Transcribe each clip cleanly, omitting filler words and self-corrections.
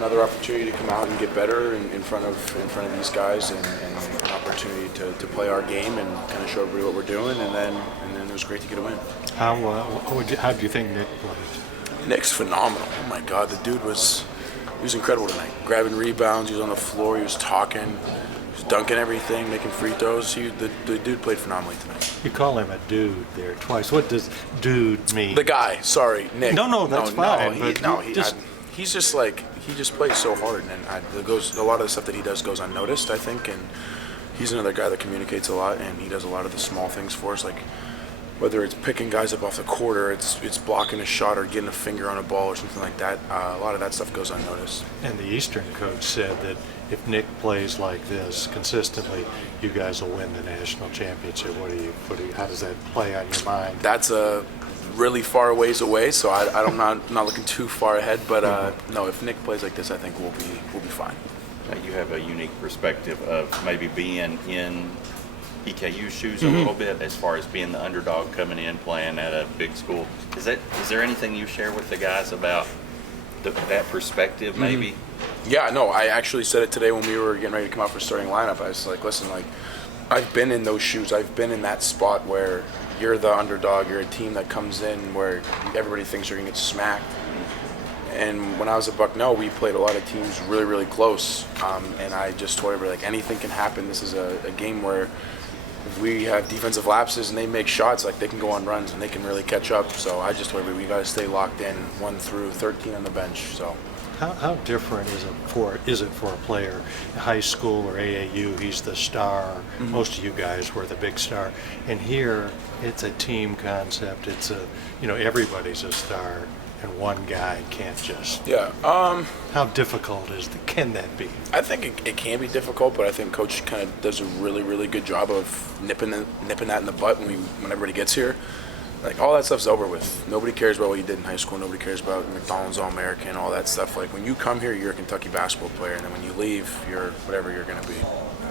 another opportunity to come out and get better in front of these guys, and an opportunity to play our game and kind of show everybody what we're doing, and then it was great to get a win. How do you think Nick played? Nick's phenomenal. Oh my God, the dude was incredible tonight. Grabbing rebounds, he was on the floor, he was talking, he was dunking everything, making free throws. The dude played phenomenally tonight. You call him a dude there twice. What does dude mean? The guy, sorry, Nick. No, that's fine. He just plays so hard, and a lot of the stuff that he does goes unnoticed, I think, and he's another guy that communicates a lot, and he does a lot of the small things for us, like whether it's picking guys up off the court, or it's blocking a shot or getting a finger on a ball or something like that. A lot of that stuff goes unnoticed. And the Eastern coach said that if Nick plays like this consistently, you guys will win the national championship. How does that play on your mind? That's a really far ways away, so I'm not looking too far ahead. But no, if Nick plays like this, I think we'll be fine. You have a unique perspective of maybe being in EKU's shoes a little bit, as far as being the underdog coming in playing at a big school. Is there anything you share with the guys about that perspective maybe? Yeah, no, I actually said it today when we were getting ready to come out for starting lineup. I was like, listen, I've been in those shoes. I've been in that spot where you're the underdog. You're a team that comes in where everybody thinks you're going to get smacked. And when I was at Bucknell, we played a lot of teams really, really close. And I just told everybody, anything can happen. This is a game where if we have defensive lapses and they make shots, they can go on runs and they can really catch up. So I just told everybody, we got to stay locked in, 1 through 13 on the bench. So. How different is it for a player in high school or AAU? He's the star. Most of you guys were the big star, and here it's a team concept. It's everybody's a star, and one guy can't just. Yeah. How difficult can that be? I think it can be difficult, but I think Coach kind of does a really, really good job of nipping that in the butt when everybody gets here. All that stuff's over with. Nobody cares about what you did in high school. Nobody cares about McDonald's All-American, all that stuff. When you come here, you're a Kentucky basketball player, and then when you leave, you're whatever you're going to be.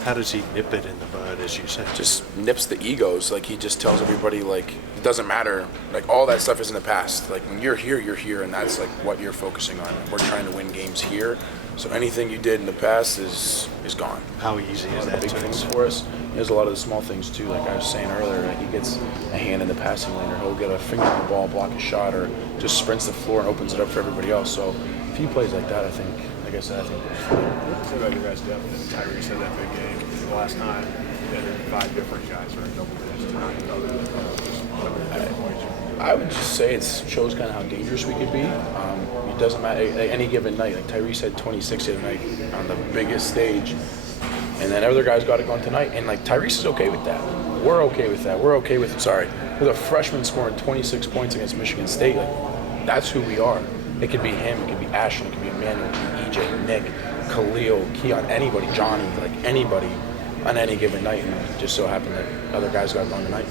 How does he nip it in the bud, as you said? Just nips the egos. He just tells everybody, it doesn't matter. All that stuff is in the past. When you're here, and that's, what you're focusing on. We're trying to win games here. So anything you did in the past is gone. How easy is that? Big things for us. There's a lot of the small things too. Like I was saying earlier, he gets a hand in the passing lane, or he'll get a finger on the ball, block a shot, or just sprints the floor and opens it up for everybody else. So if he plays like that, I think we'll be fine. What about your guys' depth? Tyrese had that big game the last night. You had 5 different guys are in double digits tonight. Other than just different points. I would just say it shows kind of how dangerous we could be. It doesn't matter any given night. Tyrese had 26 the other night on the biggest stage, and then other guys got it going tonight. And Tyrese is okay with that. We're okay with that. We're okay with a freshman scoring 26 points against Michigan State. That's who we are. It could be him. It could be Ashton. It could be Emmanuel. It could be EJ, Nick, Khalil, Keon, anybody, Johnny, anybody on any given night. And it just so happened that other guys got it going tonight.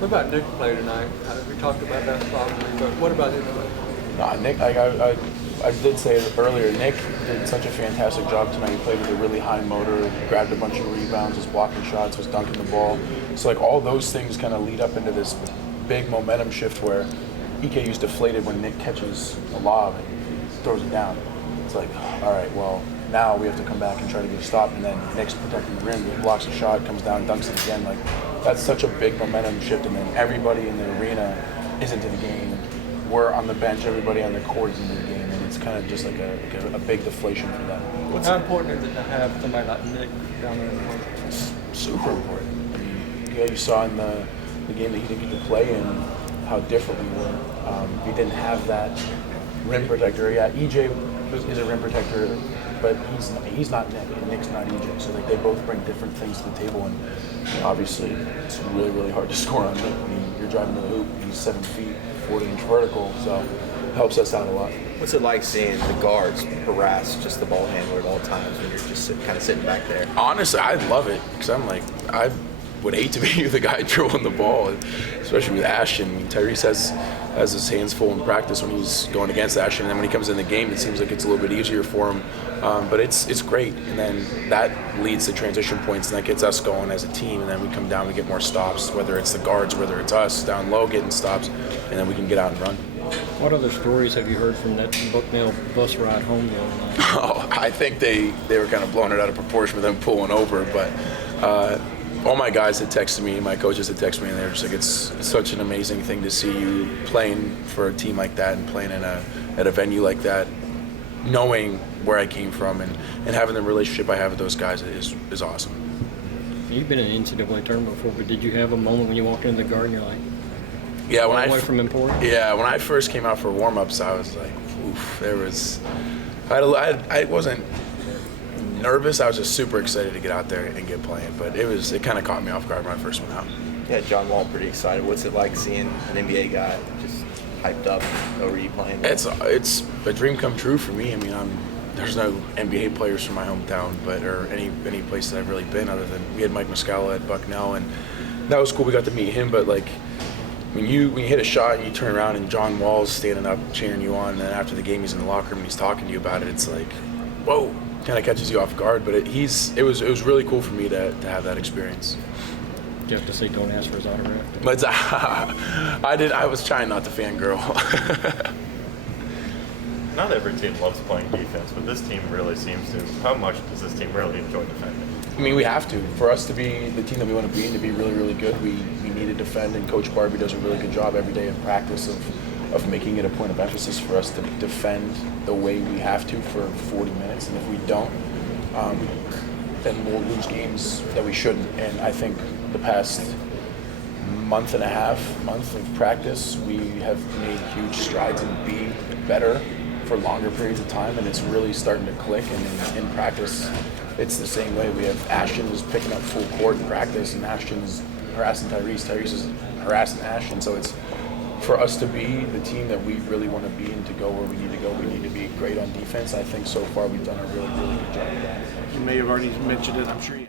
What about Nick play tonight? We talked about that probably, but what about his play? Nick, I did say it earlier, Nick did such a fantastic job tonight. He played with a really high motor, grabbed a bunch of rebounds, was blocking shots, was dunking the ball. So all those things kind of lead up into this big momentum shift where EKU's deflated when Nick catches a lob and throws it down. It's all right, well, now we have to come back and try to get a stop, and then Nick's protecting the rim, he blocks a shot, comes down, dunks it again. That's such a big momentum shift, and then everybody in the arena is into the game. We're on the bench, everybody on the court is into the game, and it's kind of just a big deflation for them. How important is it to have somebody like Nick down there in the court? It's super important. You saw in the game that he didn't get to play in how different we were. We didn't have that rim protector. Yeah, EJ is a rim protector, but he's not Nick, and Nick's not EJ. So they both bring different things to the table, and obviously it's really, really hard to score on Nick. You're driving to the hoop, he's 7 feet, 40-inch vertical, so it helps us out a lot. What's it like seeing the guards harass just the ball handler at all times when you're just kind of sitting back there? Honestly, I love it, because I would hate to be the guy dribbling the ball, especially with Ashton. Tyrese has his hands full in practice when he's going against Ashton, and then when he comes in the game, it seems like it's a little bit easier for him. But it's great, and then that leads to transition points, and that gets us going as a team, and then we come down, we get more stops, whether it's the guards, whether it's us down low getting stops, and then we can get out and run. What other stories have you heard from that Bucknell bus ride home the other night? Oh, I think they were kind of blowing it out of proportion with them pulling over, but all my guys had texted me, my coaches had texted me, and they were just like, it's such an amazing thing to see you playing for a team like that and playing at a venue like that, knowing where I came from and having the relationship I have with those guys is awesome. You've been in an NCAA tournament before, but did you have a moment when you walked into the Garden, you're like, Yeah, when away from important? Yeah, when I first came out for warm-ups, I was like, oof, I wasn't nervous. I was just super excited to get out there and get playing, but it kind of caught me off guard when I first went out. Yeah, John Wall pretty excited. What's it like seeing an NBA guy just hyped up over you playing? It's a dream come true for me. I mean, there's no NBA players from my hometown, or any place that I've really been other than we had Mike Muscala at Bucknell, and that was cool. We got to meet him, but like when you hit a shot and you turn around and John Wall's standing up cheering you on, and then after the game he's in the locker room and he's talking to you about it, it's like, whoa, kind of catches you off guard. But it was really cool for me to have that experience. You have to say don't ask for his autograph. But I was trying not to fangirl. Not every team loves playing defense, but this team really seems to. How much does this team really enjoy defending? I mean, we have to. For us to be the team that we want to be and to be really, really good, we need to defend, and Coach Barbie does a really good job every day in practice of making it a point of emphasis for us to defend the way we have to for 40 minutes. And if we don't, then we'll lose games that we shouldn't. And I think the past month and a half of practice, we have made huge strides in being better for longer periods of time, and it's really starting to click. And in practice, it's the same way. We have Ashton is picking up full court in practice, and Ashton's harassing Tyrese. Tyrese is harassing Ashton. So it's for us to be the team that we really want to be and to go where we need to go. We need to be great on defense. I think so far we've done a really, really good job of that. You may have already mentioned it, I'm sure you